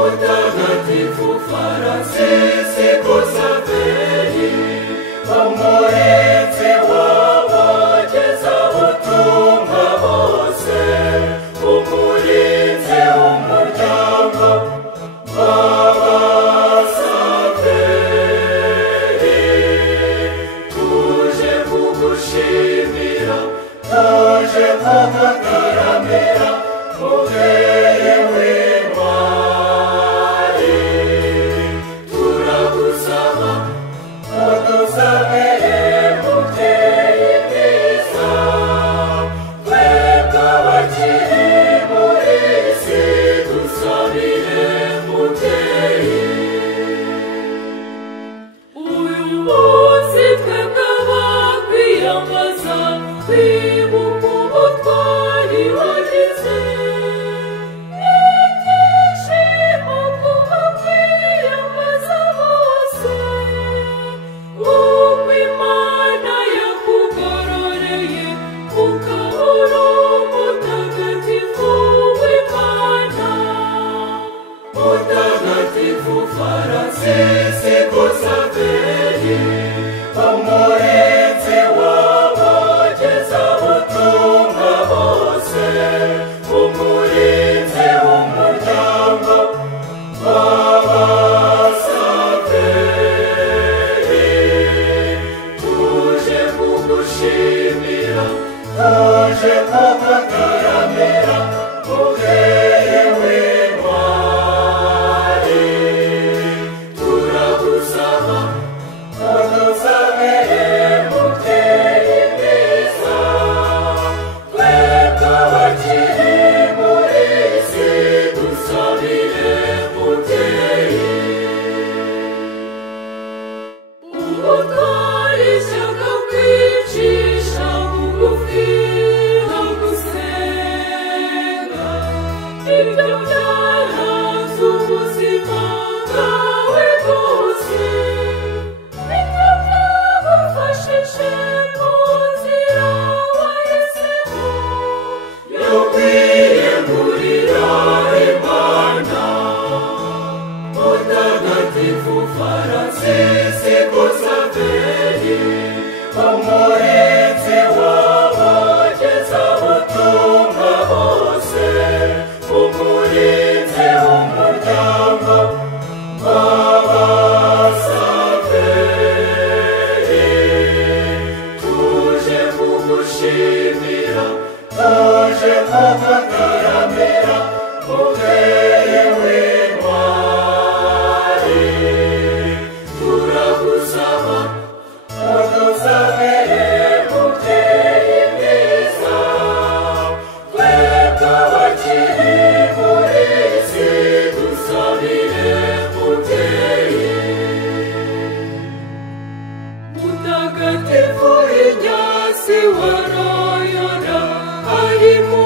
mutagatifu Francis Kusaveri, umurinzi w'abagezabutumwa bose, umurinzi w'umuryango w'Abasaveri. Tuje kugushimira, tuje kugutaramira, mubyeyi w'intwari. Turagusaba udusabire mubyeyi mwiza, twebwe abakiri muri isi dusabire mubyeyi. Uyu munsi twebwe abakwiyambaza, twibuka ubutwari wagize. Ibyishimo kuba kwiyambaza bose, kuko Imana yakugororeye ukabura umutagatifu w'Imana. Mutagatifu Francis Kusaveri, umurinzi w'abagezabutumwa bose, umurinzi w'umuryango w'Abasaveri. Tuje kugushimira, tuje kugutaramira, mubyeyi w'intwari. Turagusaba udusabire mubyeyi mwiza, twebwe abakiri muri isi dusabire mubyeyi. Ubutwari, ishyaka, kwicisha bugufi no gusenga, ibyo byaranze ubuzima bwawe bwose. Ibyo byagufashije mu nzira wahisemo yo kwiyegurira Imana. Mutagatifu Francis Kusaveri, umurinzi w'abagezabutumwa bose, umurinzi w'umuryango w'Abasaveri. Tuje kugushimira, tuje kugutaramira, mubyeyi w'intwari. Turagusaba udusabire mubyeyi mwiza, twebwe abakiri muri isi dusabire mubyeyi. Mutagatifu Inyasi wa Loyola, ari mu